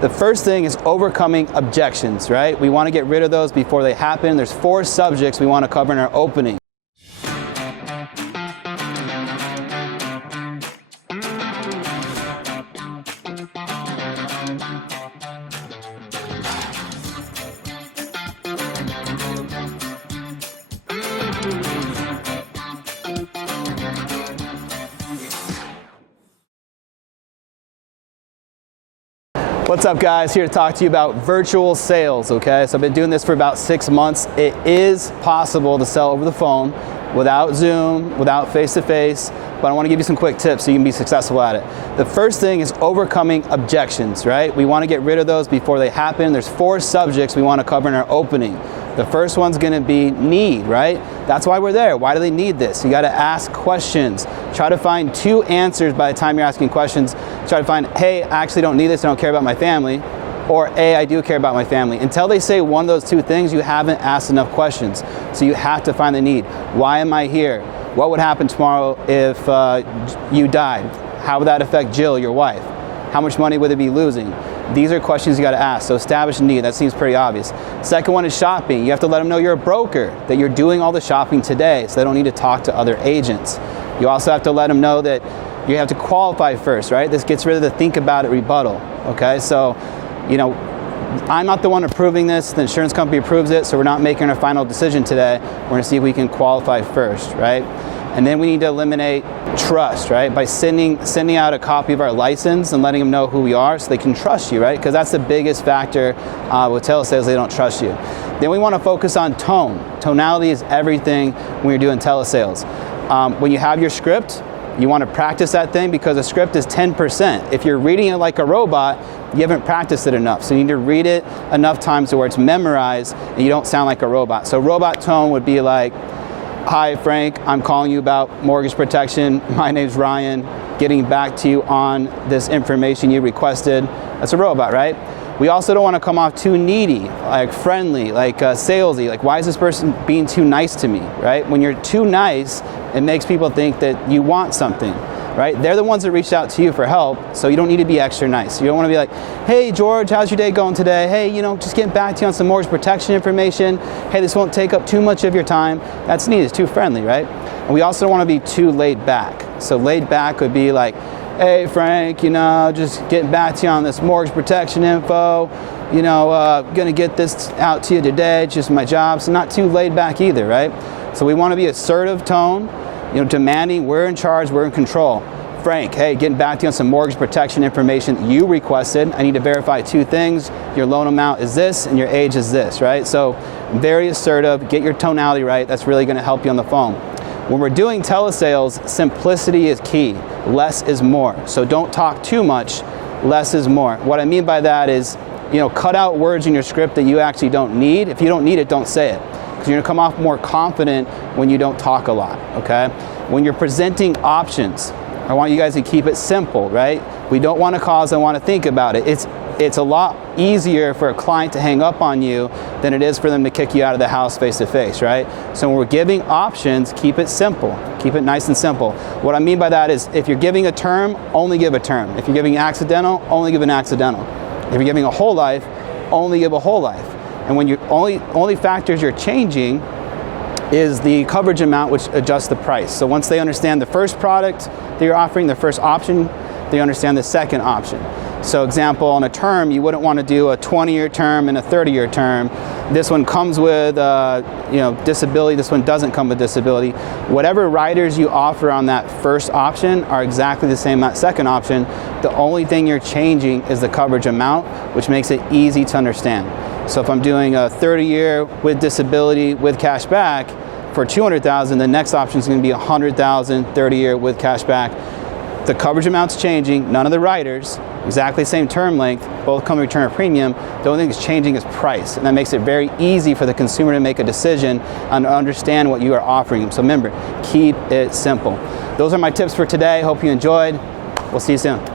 The first thing is overcoming objections, right? We want to get rid of those before they happen. There's 4 subjects we want to cover in our opening. What's up, guys? Here to talk to you about virtual sales, okay? So I've been doing this for about 6 months. It is possible to sell over the phone without Zoom, without face-to-face, but I want to give you some quick tips so you can be successful at it. The first thing is overcoming objections, right? We want to get rid of those before they happen. There's 4 subjects we want to cover in our opening. The first one's going to be need, right? That's why we're there. Why do they need this? You got to ask questions. Try to find 2 answers by the time you're asking questions. Try to find, hey, I actually don't need this, I don't care about my family, or hey, I do care about my family. Until they say one of those 2 things, you haven't asked enough questions. So you have to find the need. Why am I here? What would happen tomorrow if you died? How would that affect Jill, your wife? How much money would they be losing? These are questions you got to ask. So establish a need. That seems pretty obvious. Second one is shopping. You have to let them know you're a broker, that you're doing all the shopping today, so they don't need to talk to other agents. You also have to let them know that you have to qualify first, right? This gets rid of the think about it rebuttal, okay? So, you know, I'm not the one approving this. The insurance company approves it, so we're not making a final decision today. We're going to see if we can qualify first, right? And then we need to eliminate trust, right? By sending out a copy of our license and letting them know who we are so they can trust you, right? Because that's the biggest factor with telesales, they don't trust you. Then we want to focus on tone. Tonality is everything when you're doing telesales. When you have your script, you want to practice that thing because a script is 10%. If you're reading it like a robot, you haven't practiced it enough. So you need to read it enough times to where it's memorized and you don't sound like a robot. So robot tone would be like, hi, Frank, I'm calling you about mortgage protection. My name's Ryan. Getting back to you on this information you requested. That's a robot, right? We also don't want to come off too needy, like friendly, like salesy. Like, why is this person being too nice to me, right? When you're too nice, it makes people think that you want something, right? They're the ones that reached out to you for help, so you don't need to be extra nice. You don't want to be like, hey, George, how's your day going today? Hey, you know, just getting back to you on some mortgage protection information. Hey, this won't take up too much of your time. That's neat. It's too friendly, right? And we also don't want to be too laid back. So laid back would be like, hey, Frank, you know, just getting back to you on this mortgage protection info. You know, gonna get this out to you today. It's just my job. So not too laid back either, right? So we want to be assertive tone, you know, demanding, we're in charge, we're in control. Frank, hey, getting back to you on some mortgage protection information you requested. I need to verify 2 things. Your loan amount is this and your age is this, right? So very assertive, get your tonality right. That's really gonna help you on the phone. When we're doing telesales, simplicity is key. Less is more. So don't talk too much, less is more. What I mean by that is, you know, cut out words in your script that you actually don't need. If you don't need it, don't say it. Because you're gonna come off more confident when you don't talk a lot, okay? When you're presenting options, I want you guys to keep it simple, right? We don't want to cause them want to think about it. It's a lot easier for a client to hang up on you than it is for them to kick you out of the house face to face, right? So when we're giving options, keep it simple. Keep it nice and simple. What I mean by that is if you're giving a term, only give a term. If you're giving accidental, only give an accidental. If you're giving a whole life, only give a whole life. And when you only factors you're changing is the coverage amount, which adjusts the price. So once they understand the first product that you're offering, the first option, they understand the second option. So example, on a term, you wouldn't want to do a 20-year term and a 30-year term. This one comes with you know, disability, this one doesn't come with disability. Whatever riders you offer on that first option are exactly the same on that second option. The only thing you're changing is the coverage amount, which makes it easy to understand. So if I'm doing a 30-year with disability with cash back for $200,000, the next option is going to be $100,000, 30-year with cash back. The coverage amount's changing, none of the riders, exactly same term length, both come to return a premium. The only thing that's changing is price, and that makes it very easy for the consumer to make a decision and understand what you are offering them. So remember, keep it simple. Those are my tips for today. Hope you enjoyed. We'll see you soon.